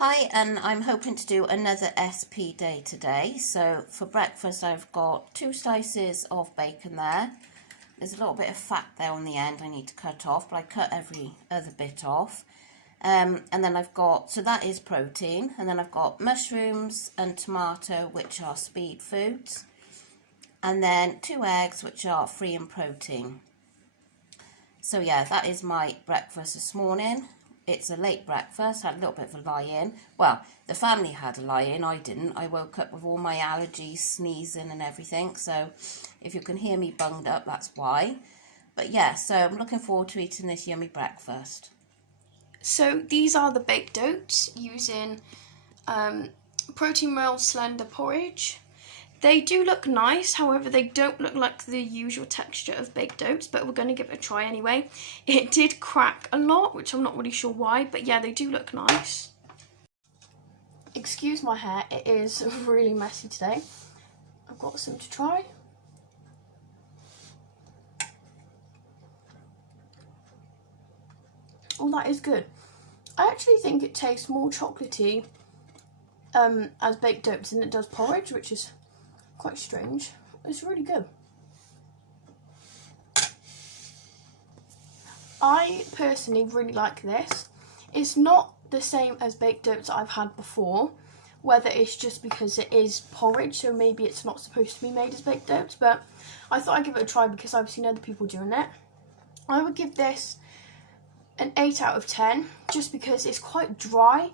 Hi, and I'm hoping to do another SP day today. So for breakfast I've got 2 slices of bacon there. There's a little bit of fat there on the end I need to cut off, but I cut every other bit off. And then I've got, so that is protein, and then I've got mushrooms and tomato, which are speed foods, and then 2 eggs, which are free in protein. So yeah, that is my breakfast this morning. It's a late breakfast, had a little bit of a lie-in. Well, the family had a lie-in, I didn't. I woke up with all my allergies, sneezing and everything. So if you can hear me bunged up, that's why. But yeah, so I'm looking forward to eating this yummy breakfast. So these are the baked oats using protein rolled slender porridge. They do look nice, however they don't look like the usual texture of baked oats, but we're going to give it a try anyway. It did crack a lot, which I'm not really sure why, but yeah, they do look nice. Excuse my hair, it is really messy today. I've got some to try. Oh, that is good. I actually think it tastes more chocolatey as baked oats than it does porridge, which is quite strange. It's really good. I personally really like this. It's not the same as baked oats I've had before, whether it's just because it is porridge, so maybe it's not supposed to be made as baked oats, but I thought I'd give it a try because I've seen other people doing it. I would give this an 8 out of 10, just because it's quite dry.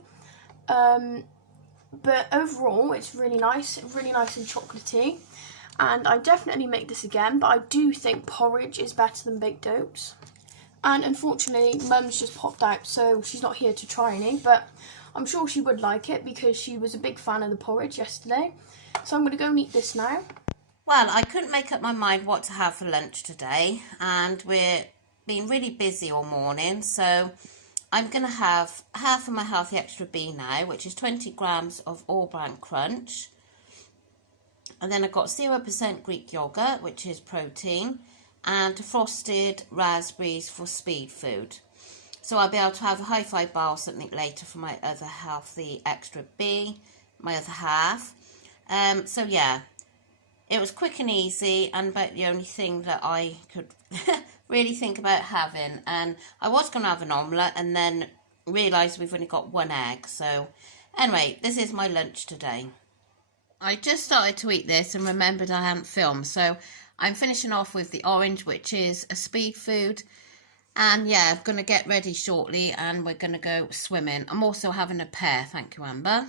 But overall, it's really nice and chocolatey. And I definitely make this again, but I do think porridge is better than baked oats. And unfortunately, Mum's just popped out, so she's not here to try any, but I'm sure she would like it because she was a big fan of the porridge yesterday. So I'm going to go and eat this now. Well, I couldn't make up my mind what to have for lunch today, and we're being really busy all morning, so I'm going to have half of my Healthy Extra B now, which is 20 grams of all bran crunch. And then I've got 0% Greek yogurt, which is protein, and frosted raspberries for speed food. So I'll be able to have a hi-fi bar or something later for my other Healthy Extra B, my other half. So yeah, it was quick and easy, and about the only thing that I could really think about having. And I was going to have an omelette and then realised we've only got 1 egg. So anyway, this is my lunch today. I just started to eat this and remembered I hadn't filmed. So I'm finishing off with the orange, which is a speed food. And yeah, I'm going to get ready shortly and we're going to go swimming. I'm also having a pear. Thank you, Amber.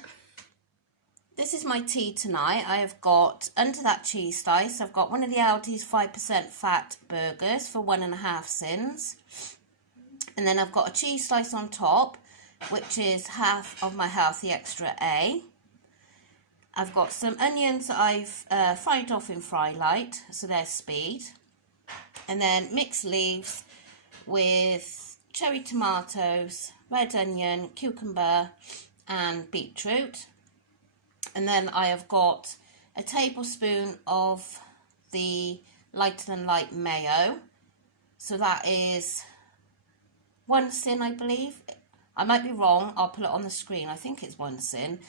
This is my tea tonight. I have got, under that cheese slice, I've got one of the Aldi's 5% fat burgers for 1.5 cents. And then I've got a cheese slice on top, which is half of my Healthy Extra A. I've got some onions that I've fried off in fry light, so they're speed. And then mixed leaves with cherry tomatoes, red onion, cucumber and beetroot. And then I have got a tablespoon of the lighter than light mayo. So that is 1 cent, I believe. I might be wrong. I'll put it on the screen. I think it's 1 cent.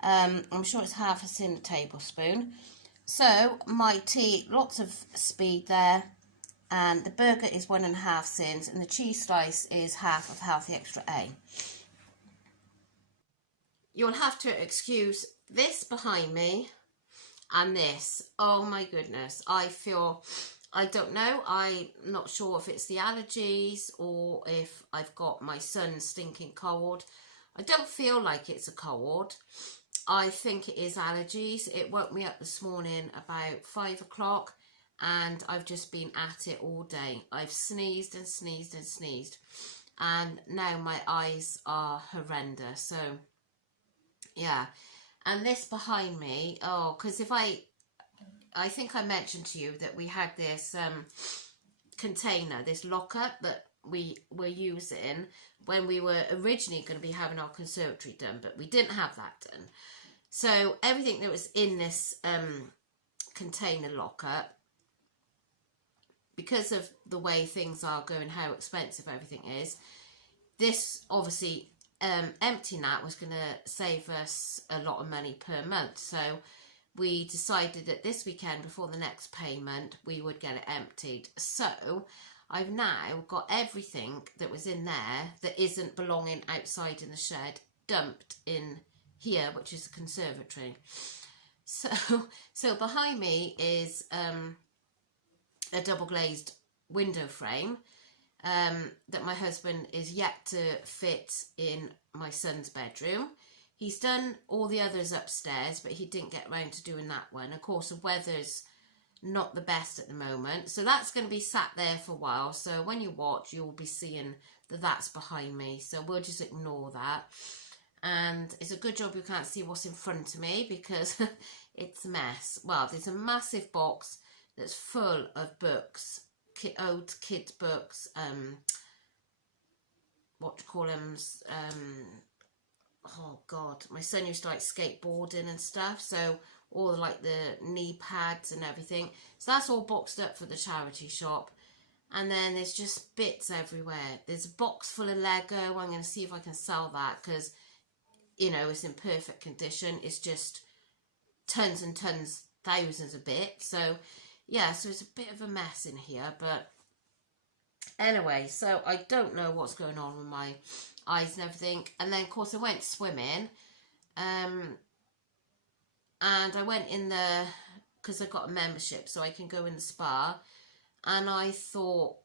I'm sure it's half a cent a tablespoon. So my tea, lots of speed there. And the burger is 1.5 cents. And the cheese slice is half of Healthy Extra A. You'll have to excuse this behind me and this. Oh my goodness, I don't know, I'm not sure if it's the allergies or if I've got my son's stinking cold. I don't feel like it's a cold. I think it is allergies. It woke me up this morning about 5 o'clock and I've just been at it all day. I've sneezed and sneezed and sneezed and now my eyes are horrendous. So yeah. And this behind me, oh, because I think I mentioned to you that we had this container, this locker that we were using when we were originally going to be having our conservatory done, but we didn't have that done. So everything that was in this container locker, because of the way things are going, how expensive everything is, this obviously emptying that was going to save us a lot of money per month. So we decided that this weekend, before the next payment, we would get it emptied. So I've now got everything that was in there that isn't belonging outside in the shed dumped in here, which is the conservatory. So behind me is a double glazed window frame that my husband is yet to fit in my son's bedroom. He's done all the others upstairs, but he didn't get around to doing that one. Of course, the weather's not the best at the moment, so that's going to be sat there for a while. So when you watch, you'll be seeing that that's behind me, so we'll just ignore that. And it's a good job you can't see what's in front of me, because it's a mess. Well, there's a massive box that's full of books, old kids books, what do you call them, oh god, my son used to like skateboarding and stuff, so all like the knee pads and everything, so that's all boxed up for the charity shop. And then there's just bits everywhere. There's a box full of Lego. I'm going to see if I can sell that, because you know it's in perfect condition. It's just tons and tons, thousands of bits. So yeah, so it's a bit of a mess in here, but anyway, so I don't know what's going on with my eyes and everything. And then of course I went swimming, and I went in the, because I've got a membership so I can go in the spa, and I thought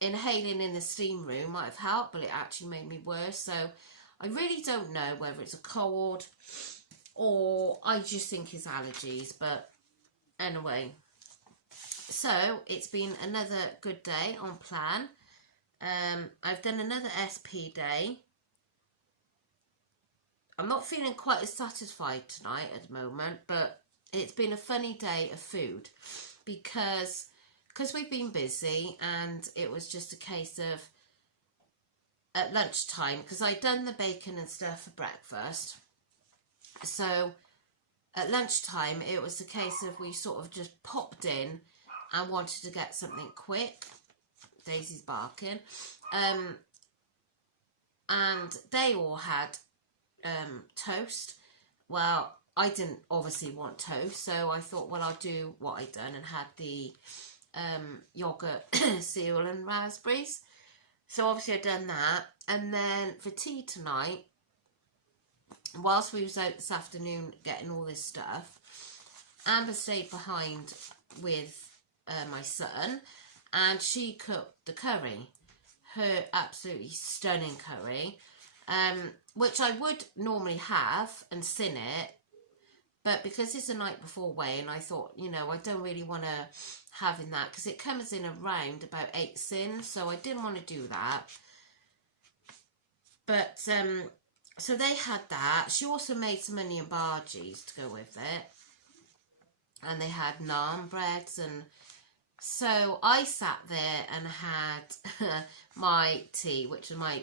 inhaling in the steam room might have helped, but it actually made me worse. So I really don't know whether it's a cold or I just think it's allergies, but anyway, so it's been another good day on plan. I've done another SP day. I'm not feeling quite as satisfied tonight at the moment, but it's been a funny day of food because we've been busy, and it was just a case of at lunchtime, because I'd done the bacon and stuff for breakfast, so at lunchtime it was a case of we sort of just popped in and wanted to get something quick. Daisy's barking. And they all had toast. Well, I didn't obviously want toast, so I thought, well, I'll do what I'd done and had the yogurt, cereal and raspberries. So obviously I'd done that. And then for tea tonight, whilst we was out this afternoon getting all this stuff, Amber stayed behind with my son, and she cooked the curry, her absolutely stunning curry, which I would normally have and sin it, but because it's the night before weigh-in, I thought, you know, I don't really want to have in that, because it comes in around about 8 sins, so I didn't want to do that. But so they had that. She also made some onion bhajis to go with it, and they had naan breads, and so I sat there and had my tea, which was my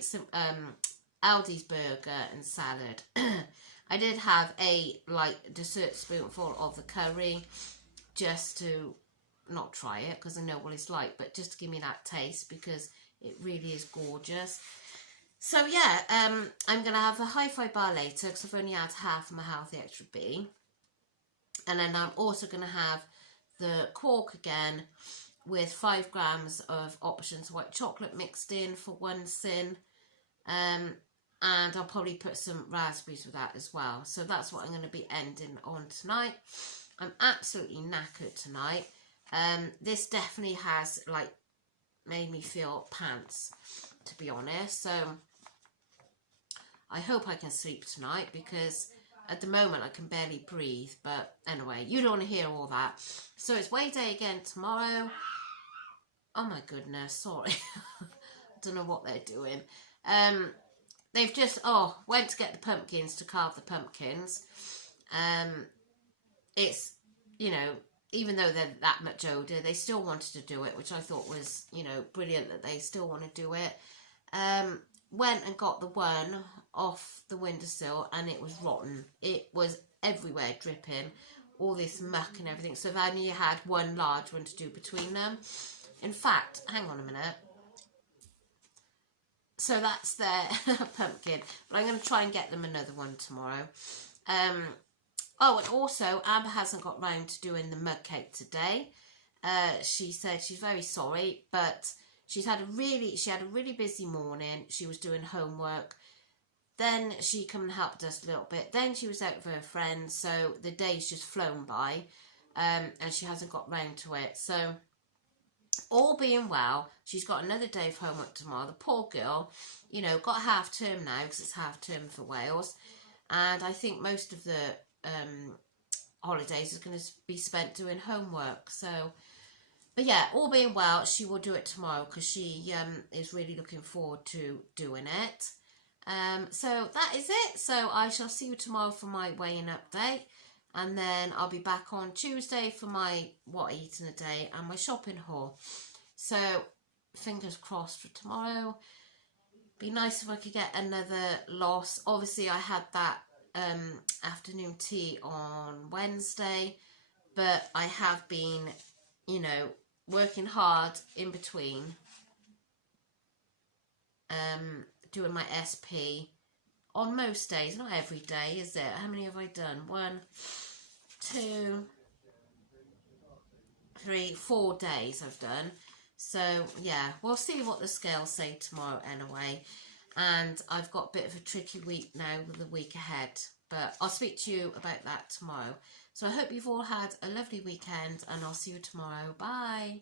Aldi's burger and salad. I did have a like dessert spoonful of the curry, just to not try it because I know what it's like, but just to give me that taste, because it really is gorgeous. So yeah, I'm going to have a hi-fi bar later because I've only had half of my healthy extra B. And then I'm also going to have the quark again with 5 grams of Options white chocolate mixed in for 1 sin. And I'll probably put some raspberries with that as well. So that's what I'm going to be ending on tonight. I'm absolutely knackered tonight. This definitely has like made me feel pants, to be honest. So I hope I can sleep tonight, because at the moment I can barely breathe. But anyway, you don't want to hear all that. So it's weigh day again tomorrow. Oh my goodness, sorry. I don't know what they're doing. They've just went to get the pumpkins to carve the pumpkins. It's, you know, even though they're that much older, they still wanted to do it, which I thought was, you know, brilliant that they still want to do it. Went and got the one off the windowsill, and it was rotten. It was everywhere, dripping, all this muck and everything. So I've only had one large one to do between them. In fact, hang on a minute. so that's their pumpkin. But I'm going to try and get them another one tomorrow. Oh, and also Amber hasn't got round to doing the mug cake today. She said she's very sorry, but she had a really busy morning. She was doing homework. Then she come and helped us a little bit. Then she was out with her friends, so the day's just flown by, and she hasn't got round to it. So, all being well, she's got another day of homework tomorrow. The poor girl, you know, got a half term now because it's half term for Wales, and I think most of the holidays is going to be spent doing homework. So, but yeah, all being well, she will do it tomorrow because she is really looking forward to doing it. So that is it. So I shall see you tomorrow for my weigh-in update, and then I'll be back on Tuesday for my what I eat in a day and my shopping haul. So fingers crossed for tomorrow. Be nice if I could get another loss. Obviously I had that afternoon tea on Wednesday, but I have been, you know, working hard in between, doing my SP on most days, not every day, is it? How many have I done? 1, 2, 3, 4 days I've done. So yeah, we'll see what the scales say tomorrow anyway. And I've got a bit of a tricky week now with the week ahead, but I'll speak to you about that tomorrow. So I hope you've all had a lovely weekend, and I'll see you tomorrow. Bye.